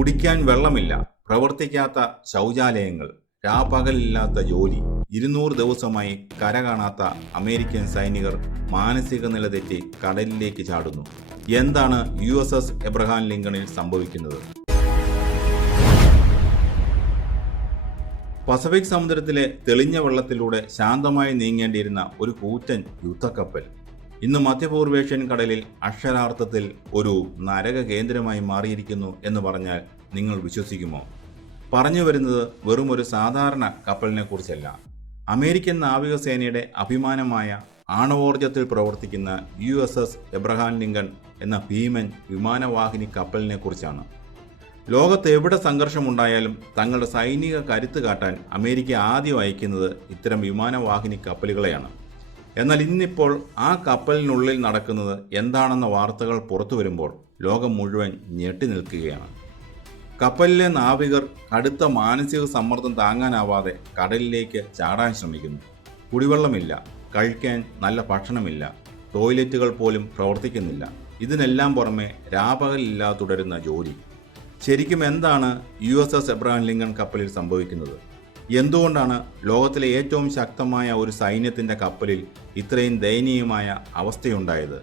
കുടിക്കാൻ വെള്ളമില്ല, പ്രവർത്തിക്കാത്ത ശൗചാലയങ്ങൾ, രാപകലില്ലാത്ത ജോലി. 200 ദിവസമായി കര കാണാത്ത അമേരിക്കൻ സൈനികർ മാനസിക നില തെറ്റി കടലിലേക്ക് ചാടുന്നു. എന്താണ് USS എബ്രഹാം ലിങ്കണിൽ സംഭവിക്കുന്നത്? പസഫിക് സമുദ്രത്തിലെ തെളിഞ്ഞ വെള്ളത്തിലൂടെ ശാന്തമായി നീങ്ങേണ്ടിയിരുന്ന ഒരു കൂറ്റൻ യുദ്ധക്കപ്പൽ ഇന്ന് മധ്യപൂർവേഷ്യൻ കടലിൽ അക്ഷരാർത്ഥത്തിൽ ഒരു നരക കേന്ദ്രമായി മാറിയിരിക്കുന്നു എന്ന് പറഞ്ഞാൽ നിങ്ങൾ വിശ്വസിക്കുമോ? പറഞ്ഞു വരുന്നത് വെറും ഒരു സാധാരണ കപ്പലിനെ കുറിച്ചല്ല. അമേരിക്കൻ നാവികസേനയുടെ അഭിമാനമായ ആണവോർജത്തിൽ പ്രവർത്തിക്കുന്ന USS എബ്രഹാം ലിങ്കൺ എന്ന ഭീമൻ വിമാനവാഹിനി കപ്പലിനെ കുറിച്ചാണ്. ലോകത്ത് എവിടെ സംഘർഷമുണ്ടായാലും തങ്ങളുടെ സൈനിക കരുത്ത് കാട്ടാൻ അമേരിക്ക ആദ്യം അയക്കുന്നത് ഇത്തരം വിമാനവാഹിനി കപ്പലുകളെയാണ്. എന്നാൽ ഇന്നിപ്പോൾ ആ കപ്പലിനുള്ളിൽ നടക്കുന്നത് എന്താണെന്ന വാർത്തകൾ പുറത്തു വരുമ്പോൾ ലോകം മുഴുവൻ ഞെട്ടി നിൽക്കുകയാണ്. കപ്പലിലെ നാവികർ കടുത്ത മാനസിക സമ്മർദ്ദം താങ്ങാനാവാതെ കടലിലേക്ക് ചാടാൻ ശ്രമിക്കുന്നു. കുടിവെള്ളമില്ല, കഴിക്കാൻ നല്ല ഭക്ഷണമില്ല, ടോയ്ലറ്റുകൾ പോലും പ്രവർത്തിക്കുന്നില്ല. ഇതിനെല്ലാം പുറമെ രാപകലില്ലാതെ തുടരുന്ന ജോലി. ശരിക്കും എന്താണ് USS എബ്രഹാം ലിങ്കൺ കപ്പലിൽ സംഭവിക്കുന്നത്? എന്തുകൊണ്ടാണ് ലോകത്തിലെ ഏറ്റവും ശക്തമായ ഒരു സൈന്യത്തിൻ്റെ കപ്പലിൽ ഇത്രയും ദയനീയമായ അവസ്ഥയുണ്ടായത്?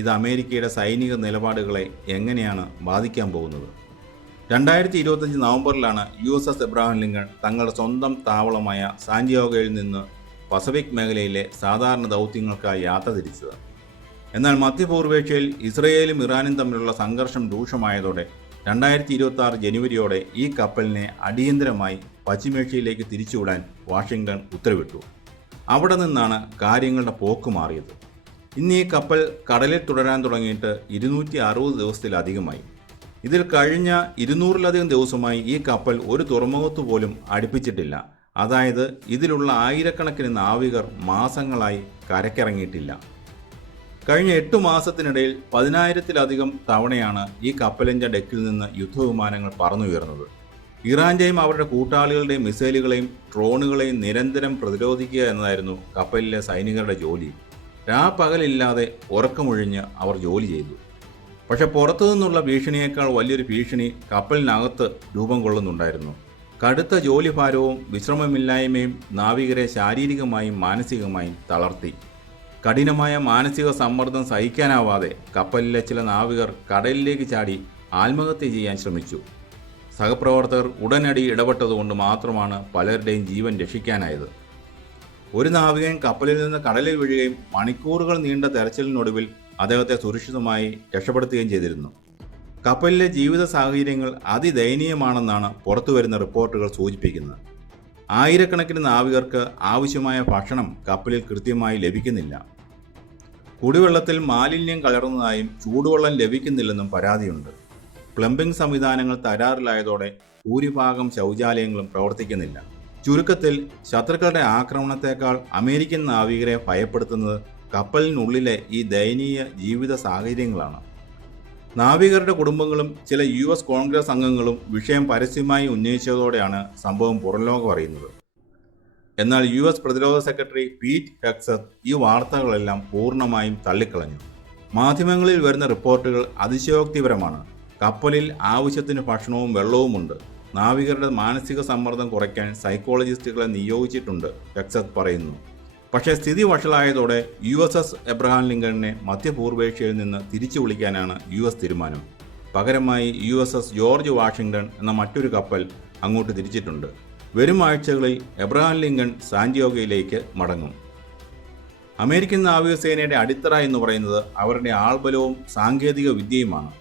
ഇത് അമേരിക്കയുടെ സൈനിക നിലപാടുകളെ എങ്ങനെയാണ് ബാധിക്കാൻ പോകുന്നത്? 2025 നവംബറിലാണ് USS എബ്രഹാം ലിങ്കൺ തങ്ങളുടെ സ്വന്തം താവളമായ സാന്റിയാഗോയിൽ നിന്ന് പസഫിക് മേഖലയിലെ സാധാരണ ദൗത്യങ്ങൾക്കായി യാത്ര തിരിച്ചത്. എന്നാൽ മധ്യപൂർവേഷ്യയിൽ ഇസ്രയേലും ഇറാനും തമ്മിലുള്ള സംഘർഷം രൂക്ഷമായതോടെ 2026 ജനുവരിയോടെ ഈ കപ്പലിനെ അടിയന്തരമായി പശ്ചിമേഷ്യയിലേക്ക് തിരിച്ചുവിടാൻ വാഷിംഗ്ടൺ ഉത്തരവിട്ടു. അവിടെ നിന്നാണ് കാര്യങ്ങളുടെ പോക്ക് മാറിയത്. ഇന്ന് ഈ കപ്പൽ കടലിൽ തുടരാൻ തുടങ്ങിയിട്ട് 260 ദിവസത്തിലധികമായി. ഇതിൽ കഴിഞ്ഞ 200-ലധികം ദിവസമായി ഈ കപ്പൽ ഒരു തുറമുഖത്തു പോലും അടുപ്പിച്ചിട്ടില്ല. അതായത് ഇതിലുള്ള ആയിരക്കണക്കിന് നാവികർ മാസങ്ങളായി കരക്കിറങ്ങിയിട്ടില്ല. കഴിഞ്ഞ 8 മാസത്തിനിടയിൽ 10,000-ലധികം തവണയാണ് ഈ കപ്പലിൻ്റെ ഡെക്കിൽ നിന്ന് യുദ്ധവിമാനങ്ങൾ പറന്നുയർന്നത്. ഇറാന്റെയും അവരുടെ കൂട്ടാളികളുടെയും മിസൈലുകളെയും ഡ്രോണുകളെയും നിരന്തരം പ്രതിരോധിക്കുക എന്നതായിരുന്നു കപ്പലിലെ സൈനികരുടെ ജോലി. രാപകലില്ലാതെ ഉറക്കമൊഴിഞ്ഞ് അവർ ജോലി ചെയ്തു. പക്ഷെ പുറത്തു നിന്നുള്ള ഭീഷണിയേക്കാൾ വലിയൊരു ഭീഷണി കപ്പലിനകത്ത് രൂപം കൊള്ളുന്നുണ്ടായിരുന്നു. കടുത്ത ജോലിഭാരവും വിശ്രമമില്ലായ്മയും നാവികരെ ശാരീരികമായും മാനസികമായും തളർത്തി. കഠിനമായ മാനസിക സമ്മർദ്ദം സഹിക്കാനാവാതെ കപ്പലിലെ ചില നാവികർ കടലിലേക്ക് ചാടി ആത്മഹത്യ ചെയ്യാൻ ശ്രമിച്ചു. സഹപ്രവർത്തകർ ഉടനടി ഇടപെട്ടതുകൊണ്ട് മാത്രമാണ് പലരുടെയും ജീവൻ രക്ഷിക്കാനായത്. ഒരു നാവികൻ കപ്പലിൽ നിന്ന് കടലിൽ വീഴുകയും മണിക്കൂറുകൾ നീണ്ട തെരച്ചിലിനൊടുവിൽ അദ്ദേഹത്തെ സുരക്ഷിതമായി രക്ഷപ്പെടുത്തുകയും ചെയ്തിരുന്നു. കപ്പലിലെ ജീവിത സാഹചര്യങ്ങൾ അതിദയനീയമാണെന്നാണ് പുറത്തുവരുന്ന റിപ്പോർട്ടുകൾ സൂചിപ്പിക്കുന്നത്. ആയിരക്കണക്കിന് നാവികർക്ക് ആവശ്യമായ ഭക്ഷണം കപ്പലിൽ കൃത്യമായി ലഭിക്കുന്നില്ല. കുടിവെള്ളത്തിൽ മാലിന്യം കലർന്നതായും ചൂടുവെള്ളം ലഭിക്കുന്നില്ലെന്നും പരാതിയുണ്ട്. പ്ലംബിംഗ് സംവിധാനങ്ങൾ തകരാറിലായതോടെ ഭൂരിഭാഗം ശൗചാലയങ്ങളും പ്രവർത്തിക്കുന്നില്ല. ചുരുക്കത്തിൽ ശത്രുക്കളുടെ ആക്രമണത്തേക്കാൾ അമേരിക്കൻ നാവികരെ ഭയപ്പെടുത്തുന്നത് കപ്പലിനുള്ളിലെ ഈ ദയനീയ ജീവിത സാഹചര്യങ്ങളാണ്. നാവികരുടെ കുടുംബങ്ങളും ചില US കോൺഗ്രസ് അംഗങ്ങളും വിഷയം പരസ്യമായി ഉന്നയിച്ചതോടെയാണ് സംഭവം പുറംലോകം അറിയുന്നത്. എന്നാൽ US പ്രതിരോധ സെക്രട്ടറി പീറ്റ് ഹെഗ്സത്ത് ഈ വാർത്തകളെല്ലാം പൂർണ്ണമായും തള്ളിക്കളഞ്ഞു. മാധ്യമങ്ങളിൽ വരുന്ന റിപ്പോർട്ടുകൾ അതിശയോക്തിപരമാണ്. കപ്പലിൽ ആവശ്യത്തിന് ഭക്ഷണവും വെള്ളവുമുണ്ട്. നാവികരുടെ മാനസിക സമ്മർദ്ദം കുറയ്ക്കാൻ സൈക്കോളജിസ്റ്റുകളെ നിയോഗിച്ചിട്ടുണ്ട്, ഹെഗ്സത്ത് പറയുന്നു. പക്ഷേ സ്ഥിതി വഷളായതോടെ USS എബ്രഹാം ലിങ്കണിനെ മധ്യപൂർവേഷ്യയിൽ നിന്ന് തിരിച്ചു വിളിക്കാനാണ് US തീരുമാനം. പകരമായി USS ജോർജ് വാഷിംഗ്ടൺ എന്ന മറ്റൊരു കപ്പൽ അങ്ങോട്ട് തിരിച്ചിട്ടുണ്ട്. വരും ആഴ്ചകളിൽ എബ്രഹാം ലിങ്കൺ സാന്റിയാഗോയിലേക്ക് മടങ്ങും. അമേരിക്കൻ നാവികസേനയുടെ അടിത്തറ എന്ന് പറയുന്നത് അവരുടെ ആൾബലവും സാങ്കേതിക വിദ്യയുമാണ്.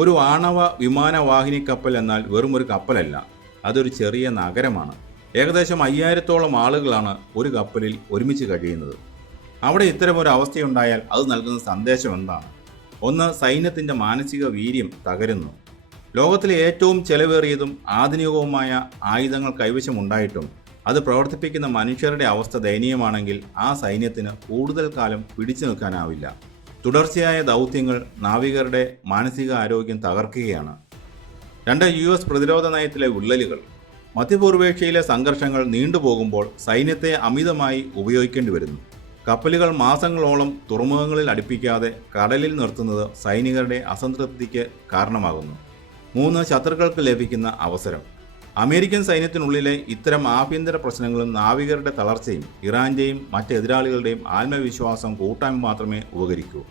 ഒരു ആണവ വിമാനവാഹിനി കപ്പൽ എന്നാൽ വെറും ഒരു കപ്പലല്ല, അതൊരു ചെറിയ നഗരമാണ്. ഏകദേശം 5000-ഓളം ആളുകളാണ് ഒരു കപ്പലിൽ ഒരുമിച്ച് കഴിയുന്നത്. അവിടെ ഇത്തരമൊരു അവസ്ഥയുണ്ടായാൽ അത് നൽകുന്ന സന്ദേശം എന്താണ്? ഒന്ന്, സൈന്യത്തിൻ്റെ മാനസിക വീര്യം തകരുന്നു. ലോകത്തിലെ ഏറ്റവും ചെലവേറിയതും ആധുനികവുമായ ആയുധങ്ങൾ കൈവശമുണ്ടായിട്ടും അത് പ്രവർത്തിപ്പിക്കുന്ന മനുഷ്യരുടെ അവസ്ഥ ദയനീയമാണെങ്കിൽ ആ സൈന്യത്തിന് കൂടുതൽ കാലം പിടിച്ചു നിൽക്കാനാവില്ല. തുടർച്ചയായ ദൗത്യങ്ങൾ നാവികരുടെ മാനസിക ആരോഗ്യം തകർക്കുകയാണ്. 2, US പ്രതിരോധ നയത്തിലെ വിള്ളലുകൾ. മധ്യപൂർവേഷ്യയിലെ സംഘർഷങ്ങൾ നീണ്ടുപോകുമ്പോൾ സൈന്യത്തെ അമിതമായി ഉപയോഗിക്കേണ്ടി വരുന്നു. കപ്പലുകൾ മാസങ്ങളോളം തുറമുഖങ്ങളിൽ അടുപ്പിക്കാതെ കടലിൽ നിർത്തുന്നത് സൈനികരുടെ അസംതൃപ്തിക്ക് കാരണമാകുന്നു. 3. ശത്രുക്കൾക്ക് ലഭിക്കുന്ന അവസരം. അമേരിക്കൻ സൈന്യത്തിനുള്ളിലെ ഇത്തരം ആഭ്യന്തര പ്രശ്നങ്ങളും നാവികരുടെ തളർച്ചയും ഇറാന്റെയും മറ്റ് എതിരാളികളുടെയും ആത്മവിശ്വാസം കൂട്ടാൻ മാത്രമേ ഉപകരിക്കൂ.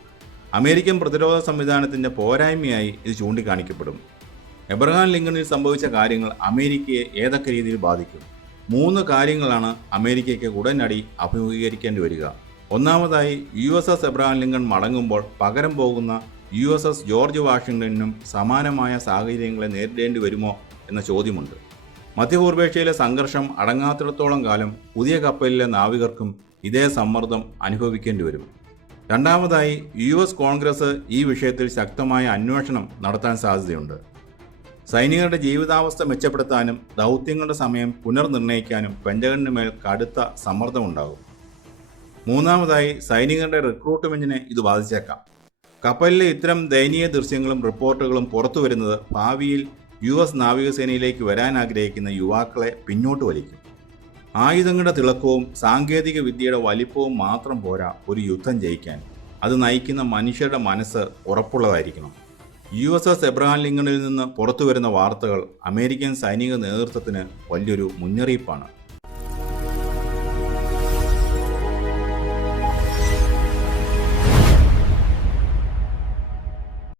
അമേരിക്കൻ പ്രതിരോധ സംവിധാനത്തിൻ്റെ പോരായ്മയായി ഇത് ചൂണ്ടിക്കാണിക്കപ്പെടും. എബ്രഹാം ലിങ്കണിൽ സംഭവിച്ച കാര്യങ്ങൾ അമേരിക്കയെ ഏതൊക്കെ രീതിയിൽ ബാധിക്കും? 3 കാര്യങ്ങളാണ് അമേരിക്കയ്ക്ക് ഉടനടി അഭിമുഖീകരിക്കേണ്ടി വരിക. ഒന്നാമതായി, USS എബ്രഹാം ലിങ്കൺ മടങ്ങുമ്പോൾ പകരം പോകുന്ന USS ജോർജ് വാഷിംഗ്ടണിനും സമാനമായ സാഹചര്യങ്ങളെ നേരിടേണ്ടി വരുമോ എന്ന ചോദ്യമുണ്ട്. മധ്യപൂർവേഷ്യയിലെ സംഘർഷം അടങ്ങാത്തിടത്തോളം കാലം പുതിയ കപ്പലിലെ നാവികർക്കും ഇതേ സമ്മർദ്ദം അനുഭവിക്കേണ്ടി വരും. രണ്ടാമതായി, US കോൺഗ്രസ് ഈ വിഷയത്തിൽ ശക്തമായ അന്വേഷണം നടത്താൻ സാധ്യതയുണ്ട്. സൈനികരുടെ ജീവിതാവസ്ഥ മെച്ചപ്പെടുത്താനും ദൗത്യങ്ങളുടെ സമയം പുനർനിർണ്ണയിക്കാനും പെൻറ്റഗണിന് മേൽ കടുത്ത സമ്മർദ്ദമുണ്ടാകും. മൂന്നാമതായി, സൈനികരുടെ റിക്രൂട്ട്മെന്റിനെ ഇത് ബാധിച്ചേക്കാം. കപ്പലിലെ ഇത്തരം ദയനീയ ദൃശ്യങ്ങളും റിപ്പോർട്ടുകളും പുറത്തു വരുന്നത് ഭാവിയിൽ US നാവികസേനയിലേക്ക് വരാൻ ആഗ്രഹിക്കുന്ന യുവാക്കളെ പിന്നോട്ട് വലിക്കും. ആയുധങ്ങളുടെ തിളക്കവും സാങ്കേതിക വിദ്യയുടെ വലിപ്പവും മാത്രം പോരാ ഒരു യുദ്ധം ജയിക്കാൻ. അത് നയിക്കുന്ന മനുഷ്യരുടെ മനസ്സ് ഉറപ്പുള്ളതായിരിക്കണം. USS എബ്രഹാം ലിങ്കണിൽ നിന്ന് പുറത്തു വരുന്ന വാർത്തകൾ അമേരിക്കൻ സൈനിക നേതൃത്വത്തിന് വലിയൊരു മുന്നറിയിപ്പാണ്.